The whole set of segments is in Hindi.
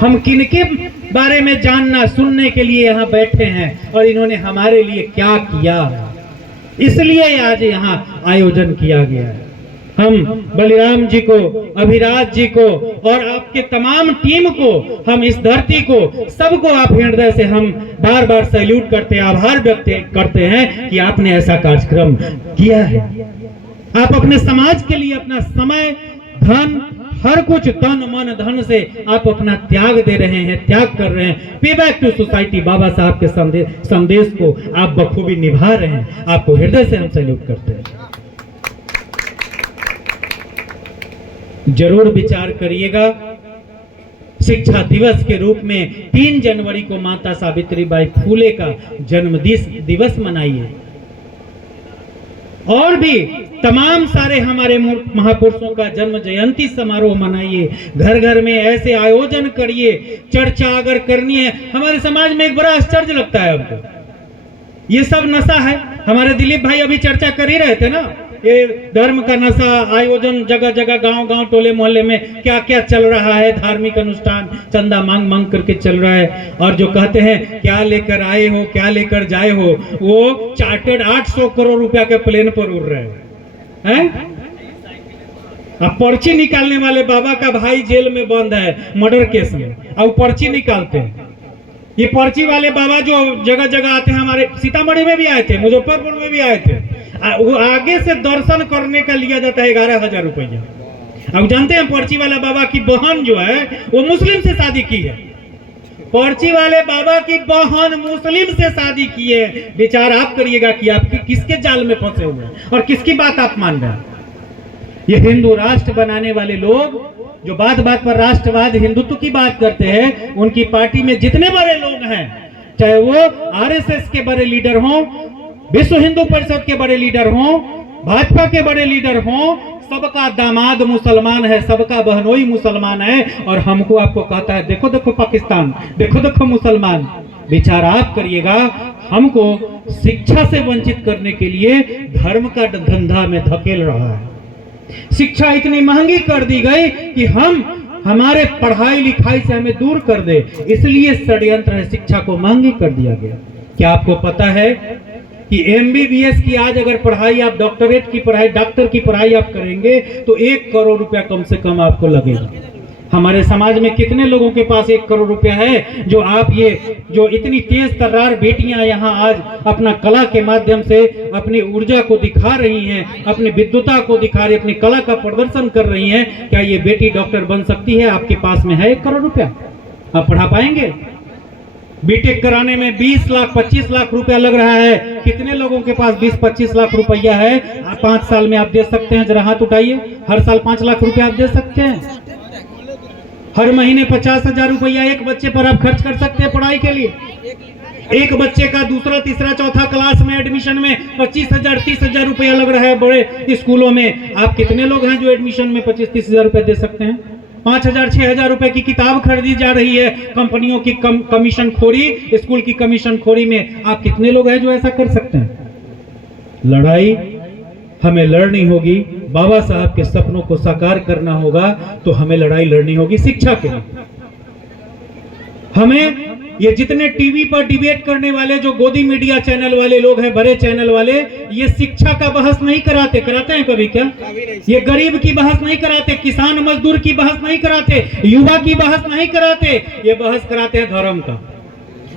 हम किनके बारे में जानना सुनने के लिए यहाँ बैठे हैं और इन्होंने हमारे लिए क्या किया, इसलिए आज यहाँ आयोजन किया गया है। हम बलिराम जी को, अभिराज जी को और आपके तमाम टीम को, हम इस धरती को, सबको आप हृदय से हम बार बार सैल्यूट करते हैं, आभार व्यक्त करते हैं कि आपने ऐसा कार्यक्रम किया है। आप अपने समाज के लिए अपना समय, धन, हर कुछ तन मन धन से आप अपना त्याग दे रहे हैं, त्याग कर रहे हैं। पे बैक टू सोसाइटी बाबा साहब के संदेश को आप बखूबी निभा रहे हैं। आपको हृदय से हम सैल्यूट करते हैं। जरूर विचार करिएगा, शिक्षा दिवस के रूप में 3 जनवरी को माता सावित्रीबाई फूले का जन्म दिवस मनाइए और भी तमाम सारे हमारे महापुरुषों का जन्म जयंती समारोह मनाइए। घर घर में ऐसे आयोजन करिए। चर्चा अगर करनी है, हमारे समाज में एक बड़ा आश्चर्य लगता है हमको, ये सब नशा है। हमारे दिलीप भाई अभी चर्चा कर ही रहे थे ना, ये धर्म का नशा, आयोजन जगह जगह, गांव गांव, टोले मोहल्ले में क्या क्या चल रहा है, धार्मिक अनुष्ठान चंदा मांग मांग करके चल रहा है। और जो कहते हैं क्या लेकर आए हो, क्या लेकर जाए हो, वो चार्टर्ड 800 करोड़ रुपया के प्लेन पर उड़ रहे हैं। अब पर्ची निकालने वाले बाबा का भाई जेल में बंद है मर्डर केस में, अब पर्ची निकालते हैं। ये पर्ची वाले बाबा जो जगह जगह आते हैं, हमारे सीतामढ़ी में भी आए थे, मुजफ्फरपुर में भी आए थे, वो आगे से दर्शन करने का लिया जाता है 11,000 रुपया। अब जानते हैं पर्ची वाला बाबा की बहन जो है वो मुस्लिम से शादी की है। पर्ची वाले बाबा की बहन मुस्लिम से शादी की है। विचार आप करिएगा कि आप किसके जाल में फंसे हुए हैं और किसकी बात आप मान रहे हैं। ये हिंदू राष्ट्र बनाने वाले लोग जो बात बात पर राष्ट्रवाद, हिंदुत्व की बात करते हैं, उनकी पार्टी में जितने बड़े लोग हैं, चाहे वो आरएसएस के बड़े लीडर हों, विश्व हिंदू परिषद के बड़े लीडर हों, भाजपा के बड़े लीडर हों, सबका दामाद मुसलमान है, सबका बहनोई मुसलमान है। और हमको आपको कहता है देखो देखो पाकिस्तान, देखो देखो मुसलमान। विचार आप करिएगा, हमको शिक्षा से वंचित करने के लिए धर्म का धंधा में धकेल रहा है। शिक्षा इतनी महंगी कर दी गई कि हमारे पढ़ाई लिखाई से हमें दूर कर दे, इसलिए षड्यंत्र है, शिक्षा को महंगी कर दिया गया। क्या आपको पता है कि एमबीबीएस की आज अगर पढ़ाई, आप डॉक्टरेट की पढ़ाई, डॉक्टर की पढ़ाई आप करेंगे तो 1 करोड़ रुपया कम से कम आपको लगेगा। हमारे समाज में कितने लोगों के पास 1 करोड़ रुपया है जो आप ये जो इतनी तेज तर्रार बेटियां यहाँ आज अपना कला के माध्यम से अपनी ऊर्जा को दिखा रही हैं, अपनी विद्वता को दिखा रही, अपनी कला का प्रदर्शन कर रही हैं। क्या ये बेटी डॉक्टर बन सकती है? आपके पास में है 1 करोड़ रुपया? आप पढ़ा पाएंगे? बीटेक कराने में 20 लाख 25 लाख रुपया लग रहा है। कितने लोगों के पास 20-25 लाख रुपया है? 5 साल में आप दे सकते हैं? जरा हाथ उठाइए। हर साल 5 लाख रुपया आप दे सकते हैं? हर महीने 50,000 रुपया एक बच्चे पर आप खर्च कर सकते हैं पढ़ाई के लिए। एक बच्चे का दूसरा तीसरा चौथा क्लास में एडमिशन में 25,000-30,000 रुपया लग रहा है बड़े स्कूलों में। आप कितने लोग हैं जो एडमिशन में 25-30,000 रुपया दे सकते हैं? 5,000-6,000 रुपए की किताब खरीदी जा रही है। कंपनियों की कमीशन खोरी, स्कूल की कमीशन खोरी में आप कितने लोग हैं जो ऐसा कर सकते हैं? लड़ाई हमें लड़नी होगी, बाबा साहब के सपनों को साकार करना होगा, तो हमें लड़ाई लड़नी होगी शिक्षा के लिए। हमें ये जितने टीवी पर डिबेट करने वाले जो गोदी मीडिया चैनल वाले लोग हैं, बड़े चैनल वाले, ये शिक्षा का बहस नहीं कराते हैं कभी? क्या ये गरीब की बहस नहीं कराते? किसान मजदूर की बहस नहीं कराते? युवा की बहस नहीं कराते? ये बहस कराते हैं धर्म का,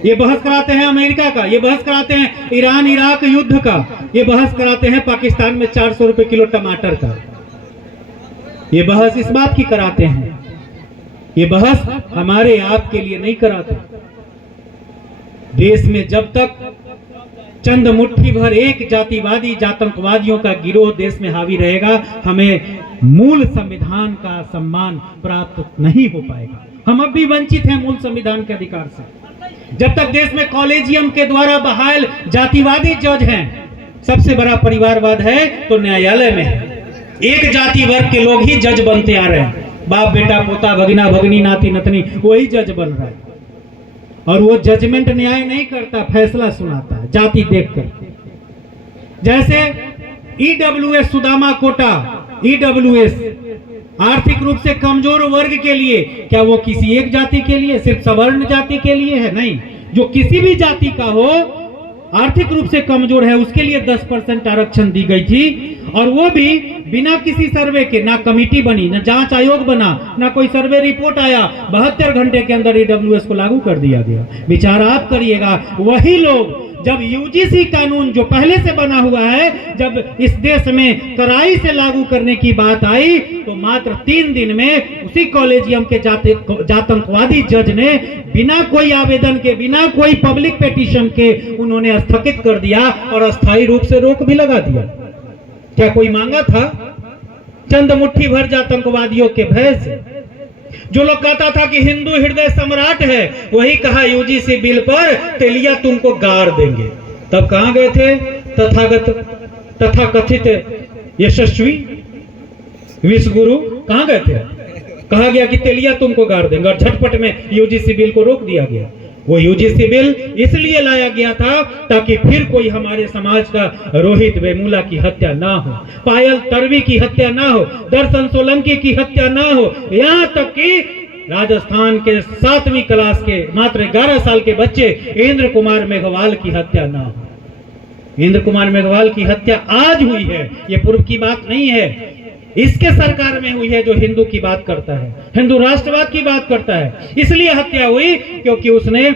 ये बहस कराते हैं अमेरिका का, ये बहस कराते हैं ईरान इराक युद्ध का, ये बहस कराते हैं पाकिस्तान में 400 रुपए किलो टमाटर का। ये बहस इस बात की कराते हैं, ये बहस हमारे आपके लिए नहीं कराते। देश में जब तक चंद मुट्ठी भर एक जातिवादी आतंकवादियों का गिरोह देश में हावी रहेगा, हमें मूल संविधान का सम्मान प्राप्त नहीं हो पाएगा। हम अब भी वंचित हैं मूल संविधान के अधिकार से। जब तक देश में कॉलेजियम के द्वारा बहाल जातिवादी जज हैं, सबसे बड़ा परिवारवाद है तो न्यायालय में है। एक जाति वर्ग के लोग ही जज बनते आ रहे हैं, बाप बेटा पोता भगिना भगनी नाती नतनी वही जज बन रहा है। और वो जजमेंट न्याय नहीं करता, फैसला सुनाता है जाति देखकर। जैसे ईडब्ल्यूएस सुदामा कोटा, ईडब्ल्यूएस आर्थिक रूप से कमजोर वर्ग के लिए। क्या वो किसी एक जाति के लिए, सिर्फ सवर्ण जाति के लिए है? नहीं, जो किसी भी जाति का हो, आर्थिक रूप से कमजोर है, उसके लिए 10% आरक्षण दी गई थी। और वो भी बिना किसी सर्वे के, ना कमेटी बनी, ना जांच आयोग बना, ना कोई सर्वे रिपोर्ट आया, 72 घंटे के अंदर ईडब्ल्यूएस को लागू कर दिया गया। विचार आप करिएगा, वही लोग जब यूजीसी कानून जो पहले से बना हुआ है, जब इस देश में कड़ाई से लागू करने की बात आई, तो मात्र 3 दिन में उसी कॉलेजियम के जातंकवादी जज ने बिना कोई आवेदन के, बिना कोई पब्लिक पिटीशन के उन्होंने स्थगित कर दिया और अस्थायी रूप से रोक भी लगा दिया। क्या कोई मांगा था? चंद मुट्ठी भर जातंकवादियों के भय से। जो लोग कहता था कि हिंदू हृदय सम्राट है, वही कहा यूजीसी बिल पर तेलिया तुमको गाड़ देंगे। तब कहां गए थे तथाकथित यशस्वी विश्व गुरु? कहां गए थे? कहा गया कि तेलिया तुमको गाड़ देंगे और झटपट में यूजीसी बिल को रोक दिया गया। वो यूजीसी बिल इसलिए लाया गया था ताकि फिर कोई हमारे समाज का रोहित वेमुला की हत्या ना हो, पायल तड़वी की हत्या ना हो, दर्शन सोलंकी की हत्या ना हो, यहाँ तक कि राजस्थान के 7वीं क्लास के मात्र 11 साल के बच्चे इंद्र कुमार मेघवाल की हत्या ना हो। इंद्र कुमार मेघवाल की हत्या आज हुई है, ये पूर्व की बात नहीं है। इसके सरकार में हुई है जो हिंदू की बात करता है, हिंदू राष्ट्रवाद की बात करता है। इसलिए हत्या हुई क्योंकि उसने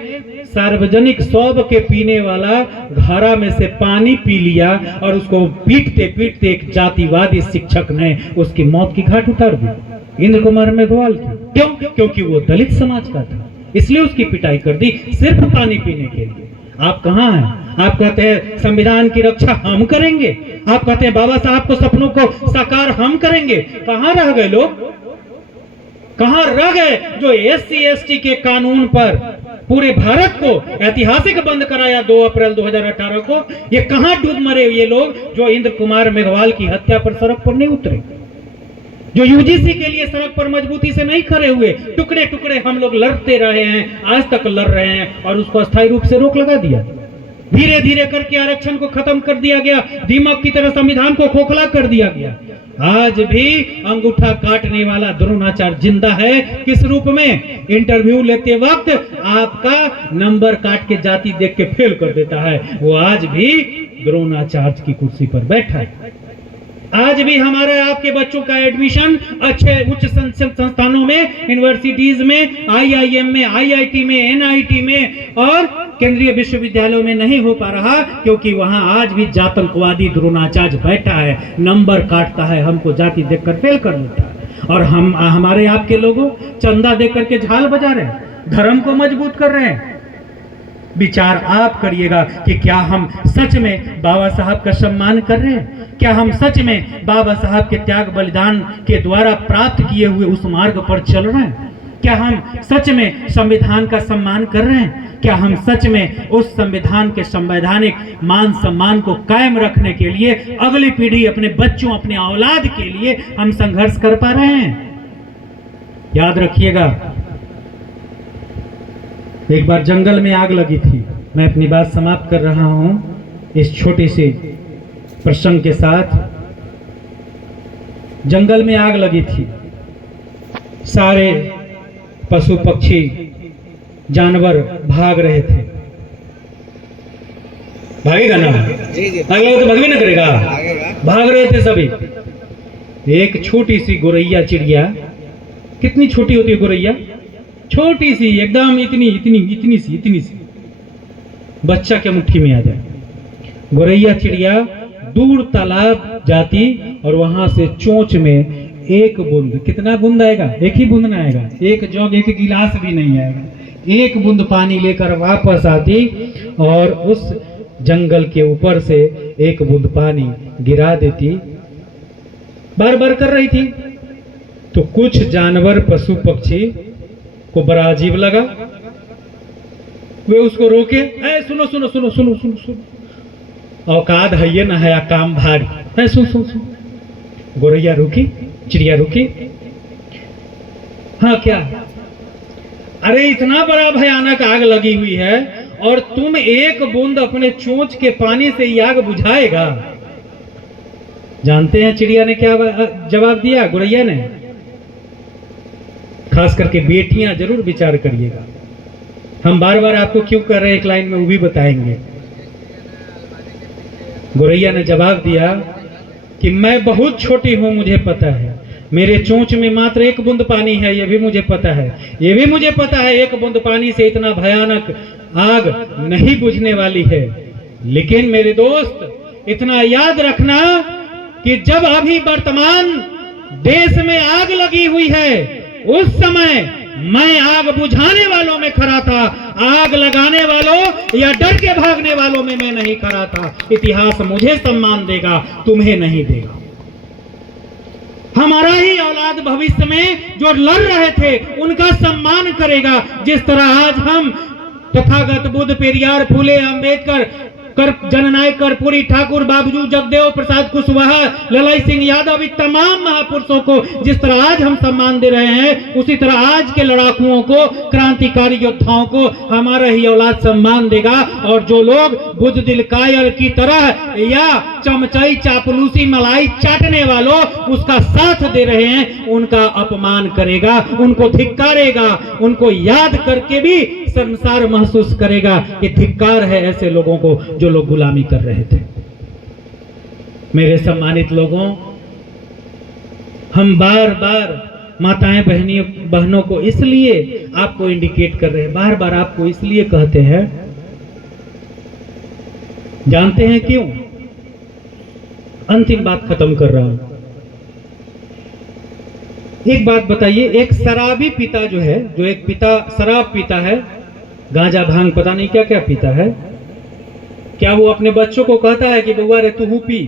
सार्वजनिक शौच के पीने वाला घड़ा में से पानी पी लिया और उसको पीटते पीटते एक जातिवादी शिक्षक ने उसकी मौत की घाट उतार दी, इंद्र कुमार मेघवाल की। क्यों? क्योंकि वो दलित समाज का था, इसलिए उसकी पिटाई कर दी सिर्फ पानी पीने के लिए। आप कहां हैं? आप कहते हैं संविधान की रक्षा हम करेंगे, आप कहते हैं बाबा साहब को सपनों को साकार हम करेंगे। कहां रह गए लोग? कहां रह गए जो SC ST के कानून पर पूरे भारत को ऐतिहासिक बंद कराया 2 अप्रैल 2018 को? ये कहां डूब मरे ये लोग जो इंद्र कुमार मेघवाल की हत्या पर सड़क पर नहीं उतरे, जो यूजीसी के लिए सड़क पर मजबूती से नहीं खड़े हुए? टुकड़े टुकड़े हम लोग लड़ते रहे हैं, आज तक लड़ रहे हैं और उसको अस्थायी रूप से रोक लगा दिया। धीरे धीरे करके आरक्षण को खत्म कर दिया गया, दीमक की तरह संविधान को खोखला कर दिया गया। आज भी अंगूठा काटने वाला द्रोणाचार्य जिंदा है। किस रूप में? इंटरव्यू लेते वक्त आपका नंबर काट के जाति देख के फेल कर देता है, वो आज भी द्रोणाचार्य की कुर्सी पर बैठा है। आज भी हमारे आपके बच्चों का एडमिशन अच्छे उच्च संस्थानों में, यूनिवर्सिटीज में, IIM में, IIT में, NIT में और केंद्रीय विश्वविद्यालयों में नहीं हो पा रहा क्योंकि वहां आज भी जातंकवादी द्रोणाचार्य बैठा है, नंबर काटता है, हमको जाति देखकर फेल कर देता है। और हम हमारे आपके लोगों चंदा देकर के झाल बजा रहे हैं, धर्म को मजबूत कर रहे हैं। विचार आप करिएगा कि क्या हम सच में बाबा साहब का सम्मान कर रहे हैं? क्या हम सच में बाबा साहब के त्याग बलिदान के द्वारा प्राप्त किए हुए उस मार्ग पर चल रहे हैं? क्या हम सच में संविधान का सम्मान कर रहे हैं? क्या हम सच में उस संविधान के संवैधानिक मान सम्मान को कायम रखने के लिए अगली पीढ़ी, अपने बच्चों, अपने औलाद के लिए हम संघर्ष कर पा रहे हैं? याद रखिएगा, एक बार जंगल में आग लगी थी। मैं अपनी बात समाप्त कर रहा हूं इस छोटे से प्रसंग के साथ। जंगल में आग लगी थी, सारे पशु पक्षी जानवर भाग रहे थे। भागेगा ना? आग लगे तो भाग भी ना करेगा, भाग रहे थे सभी। एक छोटी सी गोरैया चिड़िया, कितनी छोटी होती है गोरैया? छोटी सी एकदम, इतनी सी बच्चा के मुट्ठी में आ जाए। गोरैया चिड़िया दूर तालाब जाती और वहां से चोंच में एक बूंद, कितना बूंद आएगा? एक ही बूंद ना आएगा, एक जग, एक गिलास भी नहीं आएगा, एक बूंद पानी लेकर वापस आती और उस जंगल के ऊपर से एक बूंद पानी गिरा देती। बार बार कर रही थी। तो कुछ जानवर, पशु पक्षी को बड़ा अजीब लगा, वे उसको रोके, सुनो सुनो सुनो सुनो सुनो सुनो, औकात है ये ना है, काम भारी है, सुन सुन सुन। गोरैया रुकी, चिड़िया रुकी। हाँ क्या? अरे इतना बड़ा भयानक आग लगी हुई है और तुम एक बूंद अपने चोंच के पानी से ये आग बुझाएगा? जानते हैं चिड़िया ने क्या जवाब दिया? गोरैया ने, खास करके बेटियां जरूर विचार करिएगा। हम बार बार आपको क्यों कर रहे हैं एक लाइन में वो भी बताएंगे। गोरैया ने जवाब दिया कि मैं बहुत छोटी हूं, मुझे पता है, मेरे चोंच में मात्र एक बूंद पानी है, ये भी मुझे पता है, ये भी मुझे पता है एक बूंद पानी से इतना भयानक आग नहीं बुझने वाली है। लेकिन मेरे दोस्त इतना याद रखना कि जब अभी वर्तमान देश में आग लगी हुई है, उस समय मैं आग बुझाने वालों में खड़ा था, आग लगाने वालों या डर के भागने वालों में मैं नहीं खड़ा था। इतिहास मुझे सम्मान देगा, तुम्हें नहीं देगा। हमारा ही औलाद भविष्य में जो लड़ रहे थे उनका सम्मान करेगा। जिस तरह आज हम तथागत बुद्ध, पेरियार, फूले, अंबेडकर, जननायक कर्पूरी ठाकुर, बाबू जगदेव प्रसाद कुशवाहा, ललाई सिंह यादव, इन तमाम महापुरुषों को जिस तरह आज हम सम्मान दे रहे हैं, उसी तरह आज के लड़ाकुओं को, क्रांतिकारी योद्धाओं को हमारा ही औलाद सम्मान देगा। और जो लोग बुज़दिल कायल की तरह या चमचाई, चापलूसी, मलाई चाटने वालों उसका साथ दे रहे हैं, उनका अपमान करेगा, उनको धिक्कारेगा, उनको याद करके भी संसार महसूस करेगा कि धिक्कार है ऐसे लोगों को जो लोग गुलामी कर रहे थे। मेरे सम्मानित लोगों, हम बार बार माताएं बहनों को इसलिए आपको इंडिकेट कर रहे हैं, बार बार आपको इसलिए कहते हैं, जानते हैं क्यों? अंतिम बात खत्म कर रहा हूं। एक बात बताइए, एक शराबी पिता जो है, जो एक पिता शराब पीता है, गांजा भांग पता नहीं क्या क्या पीता है, क्या वो अपने बच्चों को कहता है कि बउआ रे तू पी?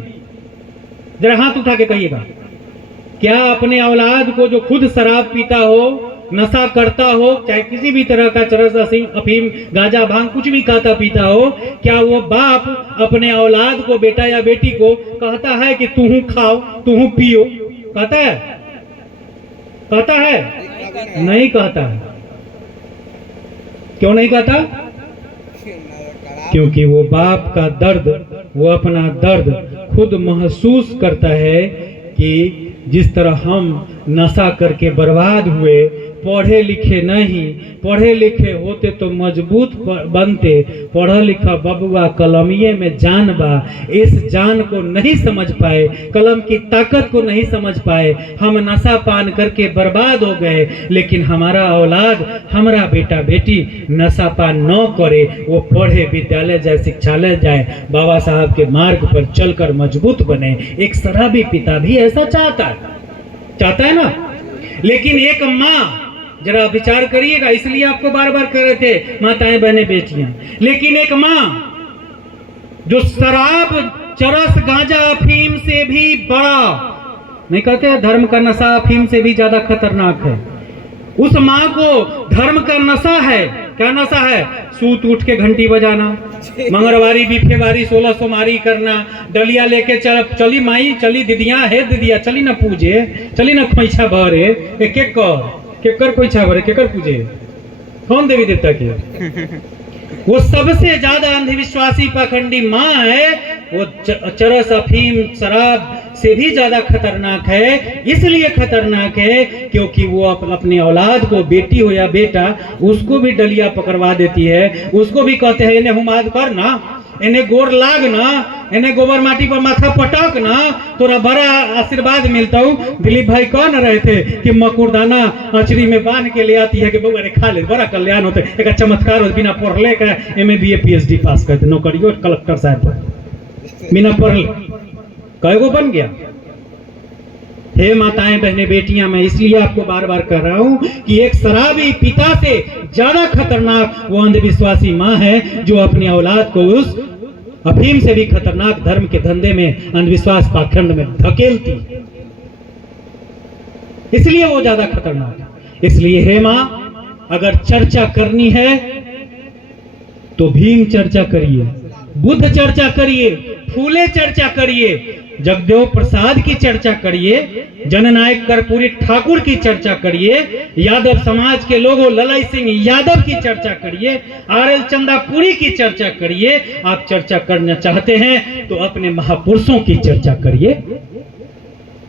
जरा हाथ उठा के कहिएगा। क्या अपने औलाद को जो खुद शराब पीता हो, नशा करता हो, चाहे किसी भी तरह का चरस, अफीम, गांजा भांग कुछ भी खाता पीता हो, क्या वो बाप अपने औलाद को, बेटा या बेटी को कहता है कि तू खाओ, तू पियो? कहता है? कहता है? नहीं कहता है। क्यों नहीं कहता? क्योंकि वो बाप का दर्द, वो अपना दर्द खुद महसूस करता है कि जिस तरह हम नशा करके बर्बाद हुए, पढ़े लिखे नहीं, पढ़े लिखे होते तो मजबूत बनते, पढ़ा लिखा बबुआ कलमिये में जान बा, इस जान को नहीं समझ पाए, कलम की ताकत को नहीं समझ पाए, हम नशा पान करके बर्बाद हो गए। लेकिन हमारा औलाद, हमारा बेटा बेटी नशा पान न करे, वो पढ़े, विद्यालय जाए, शिक्षालय जाए, बाबा साहब के मार्ग पर चलकर मजबूत बने। एक शराबी पिता भी ऐसा चाहता है ना। लेकिन एक माँ, जरा विचार करिएगा, इसलिए आपको बार बार कह रहे थे माताएं बहनें बेटियां, लेकिन एक माँ जो शराब, चरस, गांजा, अफीम से भी बड़ा, नहीं कहते धर्म का नशा अफीम से भी ज्यादा खतरनाक है, उस माँ को धर्म का नशा है। क्या नशा है? सूत उठ के घंटी बजाना, मंगलवारी, बीफेवारी, 16 सोमवारी करना, डलिया लेके चली माई, चली दीदिया, हे दीदिया चली ना पूजे, चली ना खोइछा भरे, केकर खोइछा भरे, केकर पूजे, कौन देवी देवता के? वो सबसे ज्यादा अंधविश्वासी पाखंडी माँ है। वो चरस, अफीम, शराब से भी ज्यादा खतरनाक है। इसलिए खतरनाक है क्योंकि वो अपने औलाद को, बेटी हो या बेटा, उसको भी डलिया पकड़वा देती है, उसको भी कहते हैं इन्हें हुमाद कर ना, इन्हें गोर लाग ना, इन्हें गोबर माटी पर माथा पटक ना, तोरा बड़ा आशीर्वाद मिलता हूँ। दिलीप भाई कह न रहे थे कि मकुरदाना अचरी में बांध के ले आती है कि बउआ रे खा ले, बड़ा कल्याण होते, एक चमत्कार हो, बिना पढ़ले का MA BA PhD पास करते, नौकरियों कलेक्टर साहब बिना पढ़ले कईगो बन गया। हे माताएं बहनें बेटियां, मैं इसलिए आपको बार बार कह रहा हूं कि एक शराबी पिता से ज्यादा खतरनाक वो अंधविश्वासी माँ है जो अपनी औलाद को उस अफीम से भी खतरनाक धर्म के धंधे में, अंधविश्वास पाखंड में धकेलती, इसलिए वो ज्यादा खतरनाक है। इसलिए हे माँ, अगर चर्चा करनी है तो भीम चर्चा करिए, बुद्ध चर्चा करिए, फूले चर्चा करिए, जगदेव प्रसाद की चर्चा करिए, जननायक कर्पूरी ठाकुर की चर्चा करिए, यादव समाज के लोगों ललाई सिंह यादव की चर्चा करिए, RL चंदापुरी की चर्चा करिए। आप चर्चा करना चाहते हैं तो अपने महापुरुषों की चर्चा करिए।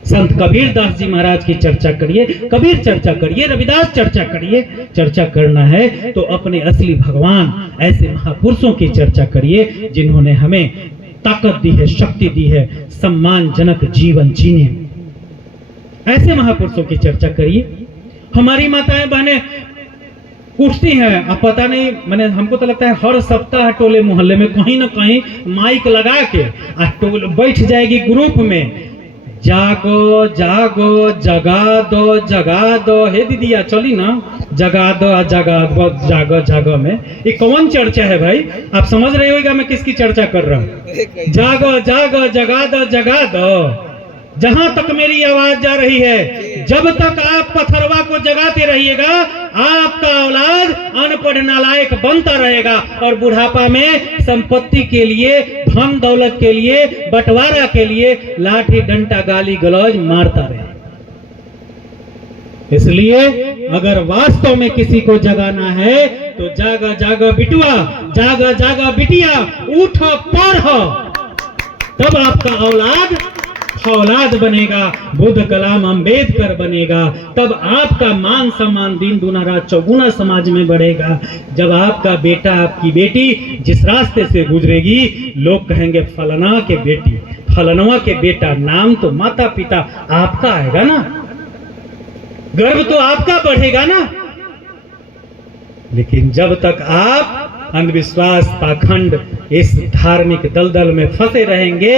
संत कबीर दास जी महाराज की चर्चा करिए, कबीर चर्चा करिए, रविदास चर्चा करिए। चर्चा करना है तो अपने असली भगवान ऐसे महापुरुषों की चर्चा करिए जिन्होंने हमें ताकत दी है, शक्ति दी है, सम्मानजनक जीवन जीने में। ऐसे महापुरुषों की चर्चा करिए। हमारी माताएं बहनें उठती हैं, अब पता नहीं, मैंने हमको तो लगता है हर सप्ताह टोले मोहल्ले में कहीं ना कहीं माइक लगा के टोल बैठ जाएगी ग्रुप में, जागो जागो जगा दो जगा दो। हे दीदिया चली ना, जगा दो जगा दो जागो जागो में ये कौन चर्चा है भाई? आप समझ रहे होगा मैं किसकी चर्चा कर रहा हूँ। जागो जागो जगा दो जगा दो। जहां तक मेरी आवाज जा रही है, जब तक आप पथरवा को जगाते रहिएगा, आपका औलाद अनपढ़ नालायक बनता रहेगा और बुढ़ापा में संपत्ति के लिए, धन दौलत के लिए, बंटवारा के लिए लाठी डंडा गाली गलौज मारता रहेगा। इसलिए अगर वास्तव में किसी को जगाना है तो जागा जागा बिटुआ, जागा जागा बिटिया, उठो पढ़ो, तब आपका औलाद बनेगा, बुद्ध कलाम अंबेडकर बनेगा। तब आपका मान सम्मान दिन दूना रात चौगुना समाज में बढ़ेगा। जब आपका बेटा, आपकी बेटी जिस रास्ते से गुजरेगी, लोग कहेंगे फलाना के बेटी, फलानवा के बेटा। नाम तो माता पिता आपका आएगा ना, गर्व तो आपका बढ़ेगा ना। लेकिन जब तक आप अंधविश्वास, पाखंड, इस धार्मिक दलदल में फंसे रहेंगे,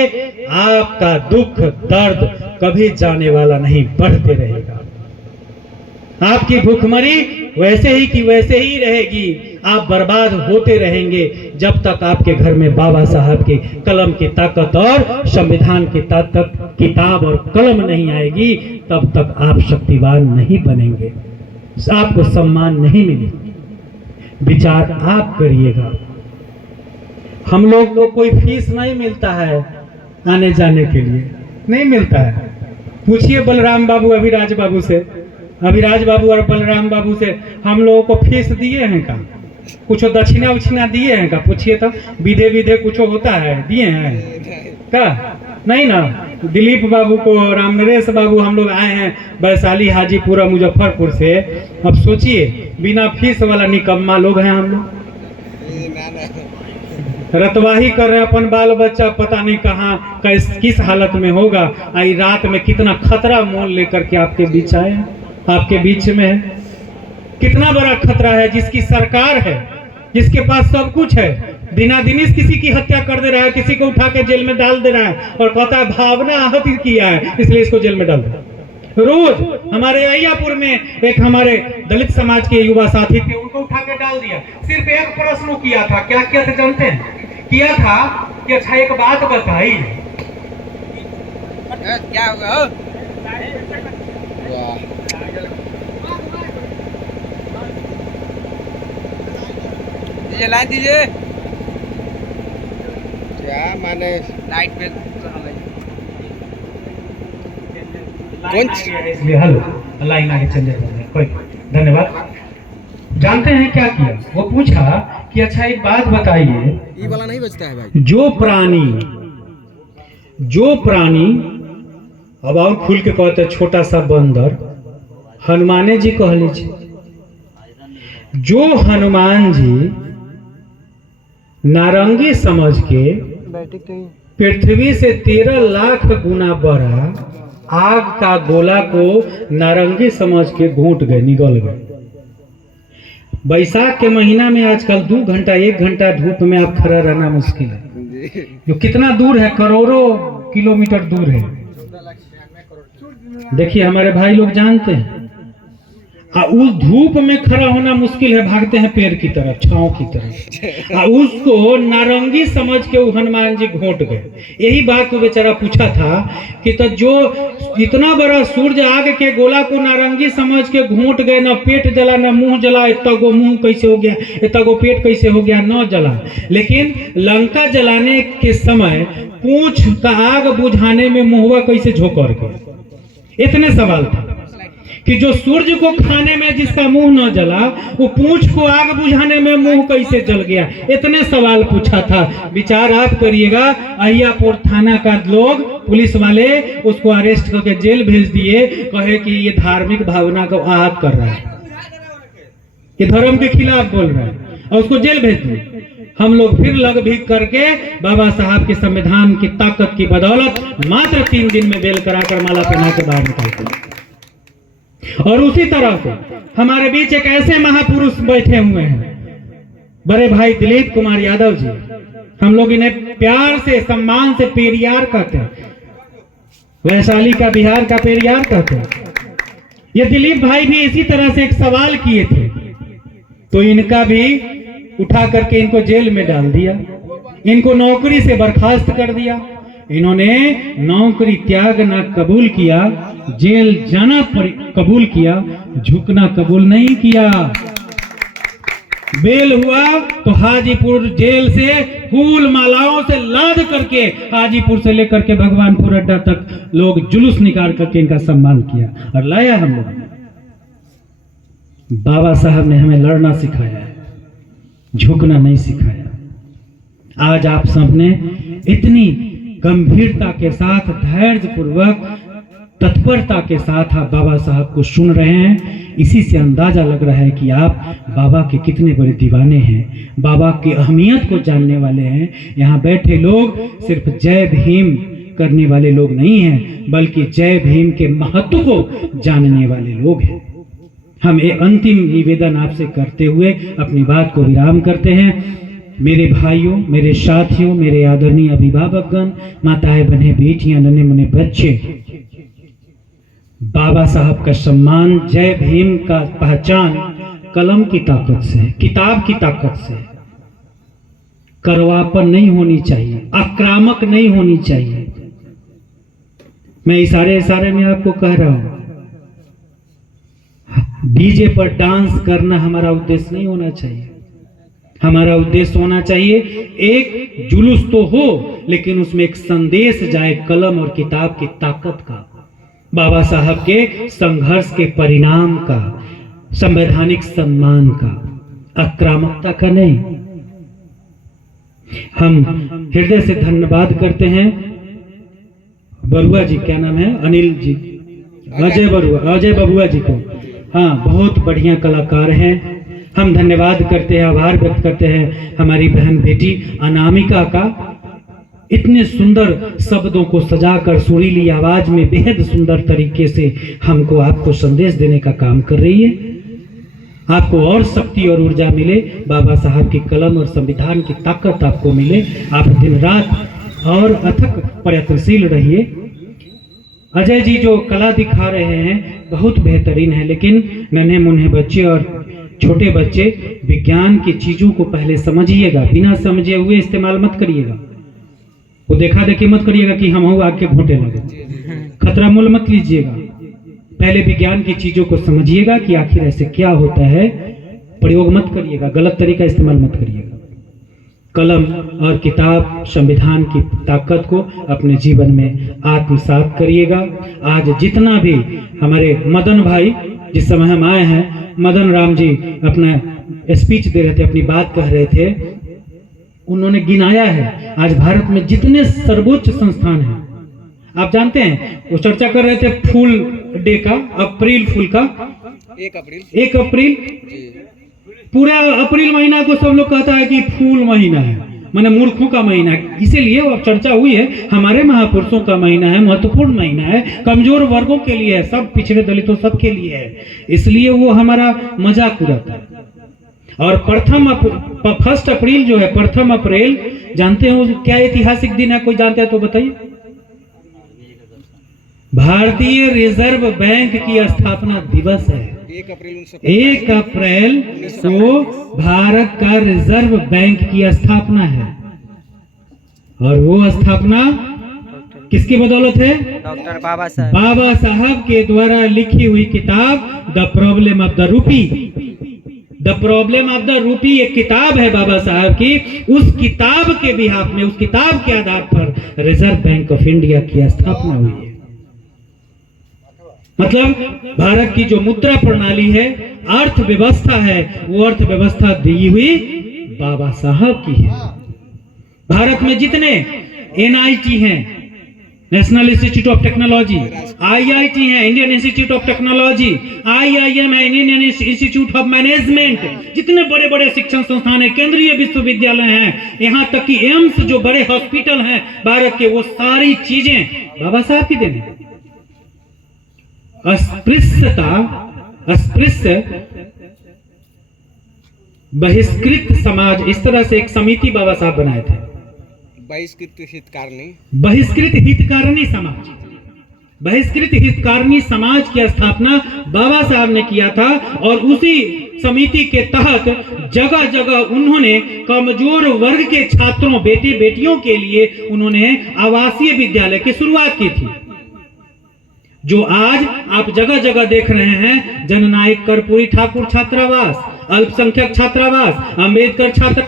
आपका दुख दर्द कभी जाने वाला नहीं, बढ़ते रहेगा। आपकी भूखमरी वैसे ही की वैसे ही रहेगी। आप बर्बाद होते रहेंगे जब तक आपके घर में बाबा साहब के कलम की ताकत और संविधान की ताकत, किताब और कलम नहीं आएगी, तब तक आप शक्तिवान नहीं बनेंगे, आपको सम्मान नहीं मिलेगा। विचार आप करिएगा। हम लोग को कोई फीस नहीं मिलता है आने जाने के लिए, नहीं मिलता है। पूछिए बलराम बाबू, अभिराज बाबू से, अभिराज बाबू और बलराम बाबू से, हम लोगों को फीस दिए हैं का? कुछ दक्षिणा उछिना दिए हैं का? पूछिए तो, विधे विधे कुछ होता है, दिए हैं का? नहीं ना। दिलीप बाबू को, राम नरेश बाबू, हम लोग आए हैं वैशाली, हाजीपुरा, मुजफ्फरपुर से। अब सोचिए, बिना फीस वाला निकम्मा लोग हैं हम लोग। रतवाही कर रहे हैं, अपन बाल बच्चा पता नहीं कहाँ किस हालत में होगा। आई रात में कितना खतरा मोल लेकर के आपके बीच आए, आपके बीच में है। कितना बड़ा खतरा है, जिसकी सरकार है, जिसके पास सब कुछ है, दिनादिनिस किसी की हत्या कर दे रहा है, किसी को उठा के जेल में डाल दे रहा है और कहता है भावना आहत किया है इसलिए इसको जेल में डाल दो। रोज हमारे अय्यापुर में एक हमारे दलित समाज के युवा साथी थे, उनको उठा के डाल दिया। सिर्फ एक प्रश्न किया था, क्या किया था जानते हैं? किया था कि अच्छा एक बात बताई, क्या होगा? दीजिए लाइन दीजिए, क्या माने लाइट पे इसलिए हेलो लाइन आगे चल जाए। कोई धन्यवाद। जानते हैं क्या किया? वो पूछा कि अच्छा एक बात बताइए, ये वाला नहीं बचता है भाई, जो प्राणी अब और खुल के कहते, छोटा सा बंदर, हनुमाने जी कह लीजिए, जो हनुमान जी नारंगी समझ के पृथ्वी से 13 लाख गुना बड़ा आग का गोला को नारंगी समझ के घूट गए, निगल गए। बैसाख के महीना में आजकल 2 घंटा 1 घंटा धूप में आप खड़ा रहना मुश्किल है। जो कितना दूर है, करोड़ों किलोमीटर दूर है। देखिए हमारे भाई लोग जानते हैं, उस धूप में खड़ा होना मुश्किल है, भागते हैं पेड़ की तरफ, छांव की तरफ। उसको नारंगी समझ के वो हनुमान जी घोट गए। यही बात वो बेचारा पूछा था कि तो जो इतना बड़ा सूर्य आग के गोला को नारंगी समझ के घोट गए, ना पेट जला ना मुंह जला, इतना गो मुंह कैसे हो गया, इतना गो पेट कैसे हो गया, न जला। लेकिन लंका जलाने के समय पूंछ का आग बुझाने में मुहवा कैसे झोंकर गया, इतने सवाल था। कि जो सूर्य को खाने में जिसका मुंह न जला, वो पूंछ को आग बुझाने में मुंह कैसे जल गया। इतने सवाल पूछा था। विचार आप करिएगा, अहियापुर थाना का लोग, पुलिस वाले उसको अरेस्ट करके जेल भेज दिए, कहे कि ये धार्मिक भावना को आहत कर रहा है, ये धर्म के खिलाफ बोल रहा है, और उसको जेल भेज दिए। हम लोग फिर लग भीग करके बाबा साहब के संविधान की ताकत की बदौलत मात्र 3 दिन में बेल कराकर माला पहना के बाहर निकालते। और उसी तरह से हमारे बीच एक ऐसे महापुरुष बैठे हुए हैं, बड़े भाई दिलीप कुमार यादव जी। हम लोग इन्हें प्यार से, सम्मान से पेरियार कहते हैं, वैशाली का, बिहार का पेरियार कहते हैं। ये दिलीप भाई भी इसी तरह से एक सवाल किए थे, तो इनका भी उठा करके इनको जेल में डाल दिया, इनको नौकरी से बर्खास्त कर दिया। इन्होंने नौकरी त्याग न कबूल किया, जेल जाना कबूल किया, झुकना कबूल नहीं किया। बेल हुआ तो हाजीपुर जेल से फूल मालाओं से लाद करके हाजीपुर से लेकर के भगवानपुर अड्डा तक लोग जुलूस निकाल करके इनका सम्मान किया और लाया हम लोग। बाबा साहब ने हमें लड़ना सिखाया है, झुकना नहीं सिखाया। आज आप सबने इतनी गंभीरता के साथ, धैर्य पूर्वक, तत्परता के साथ आप बाबा साहब को सुन रहे हैं। इसी से अंदाजा लग रहा है कि आप बाबा के कितने बड़े दीवाने हैं, बाबा की अहमियत को जानने वाले हैं। यहाँ बैठे लोग सिर्फ जय भीम करने वाले लोग नहीं हैं, बल्कि जय भीम के महत्व को जानने वाले लोग हैं। हम एक अंतिम निवेदन आपसे करते हुए अपनी बात को विराम करते हैं। मेरे भाइयों, मेरे साथियों, मेरे आदरणीय अभिभावकगण, माताएं, बहनें, बेटियां, नन्हे मुन्ने बच्चे, बाबा साहब का सम्मान, जय भीम का पहचान कलम की ताकत से, किताब की ताकत से। करवापन नहीं होनी चाहिए, आक्रामक नहीं होनी चाहिए। मैं इशारे में आपको कह रहा हूं, डीजे पर डांस करना हमारा उद्देश्य नहीं होना चाहिए। हमारा उद्देश्य होना चाहिए, एक जुलूस तो हो लेकिन उसमें एक संदेश जाए, कलम और किताब की ताकत का, बाबा साहब के संघर्ष के परिणाम का, संवैधानिक सम्मान का, आक्रामकता का नहीं। हम हृदय से धन्यवाद करते हैं बरुआ जी, क्या नाम है, अनिल जी, अजय बबुआ जी को। हाँ, बहुत बढ़िया कलाकार हैं। हम धन्यवाद करते हैं, आभार व्यक्त करते हैं हमारी बहन बेटी अनामिका का। इतने सुंदर शब्दों को सजाकर सुरीली आवाज में बेहद सुंदर तरीके से हमको, आपको संदेश देने का काम कर रही है। आपको और शक्ति और ऊर्जा मिले, बाबा साहब की कलम और संविधान की ताकत आपको मिले। आप दिन रात और अथक प्रयत्नशील रहिए। अजय जी जो कला दिखा रहे हैं बहुत बेहतरीन है, लेकिन नन्हे मुन्ने बच्चे और छोटे बच्चे विज्ञान की चीजों को पहले समझिएगा, बिना समझे हुए इस्तेमाल मत करिएगा। वो देखा देखी मत करिएगा कि हम आग के घोंटे लगे, खतरा मोल मत लीजिएगा। पहले विज्ञान की चीजों को समझिएगा कि आखिर ऐसे क्या होता है। प्रयोग मत करिएगा, गलत तरीका इस्तेमाल मत करिएगा। कलम और किताब, संविधान की ताकत को अपने जीवन में आत्मसात करिएगा। आज जितना भी हमारे मदन भाई, जिस समय हम आए हैं, मदन राम जी अपना स्पीच दे रहे थे, अपनी बात कह रहे थे, उन्होंने गिनाया है आज भारत में जितने सर्वोच्च संस्थान हैं। आप जानते हैं, वो चर्चा कर रहे थे फूल डे का, अप्रैल फूल का, 1 अप्रैल पूरा अप्रैल महीना को सब लोग कहता है कि फूल महीना है, माने मूर्खों का महीना है। इसीलिए वो चर्चा हुई है, हमारे महापुरुषों का महीना है, महत्वपूर्ण महीना है, कमजोर वर्गों के लिए है, सब पिछड़े दलितों सब के लिए है, इसलिए वो हमारा मजाक उड़ाता है। और फर्स्ट अप्रैल जो है, प्रथम अप्रैल, जानते हो क्या ऐतिहासिक दिन है? कोई जानते हैं तो बताइए। भारतीय रिजर्व बैंक की स्थापना दिवस है। 1 अप्रैल को भारत का रिजर्व बैंक की स्थापना है, और वो स्थापना किसकी बदौलत है? डॉक्टर बाबा साहब के द्वारा लिखी हुई किताब the problem of the rupee. The problem of the rupee एक किताब है बाबा साहब की। उस किताब के बिहाफ में, उस किताब के आधार पर रिजर्व बैंक ऑफ इंडिया की स्थापना हुई है। मतलब भारत की जो मुद्रा प्रणाली है, अर्थव्यवस्था है, वो अर्थव्यवस्था दी हुई बाबा साहब की है। भारत में जितने एनआईटी हैं, national institute of technology, IIT है, Indian institute of technology, IIM है, इंडियन इंस्टीट्यूट ऑफ मैनेजमेंट, जितने बड़े बड़े शिक्षण संस्थान है, केंद्रीय विश्वविद्यालय हैं, यहाँ तक कि एम्स जो बड़े हॉस्पिटल हैं भारत के, वो सारी चीजें बाबा साहब की देन है। अस्पृश्य बहिष्कृत समाज, इस तरह से एक समिति बाबा साहब बनाए थे। बहिष्कृत हितकारिणी समाज, बहिष्कृत हितकारिणी समाज की स्थापना बाबा साहब ने किया था। और उसी समिति के तहत जगह जगह उन्होंने कमजोर वर्ग के छात्रों, बेटी बेटियों के लिए उन्होंने आवासीय विद्यालय की शुरुआत की थी, जो आज आप जगह जगह देख रहे हैं। जननायक कर्पूरी ठाकुर छात्रावास, अल्पसंख्यक छात्रावास, अंबेडकर छात्र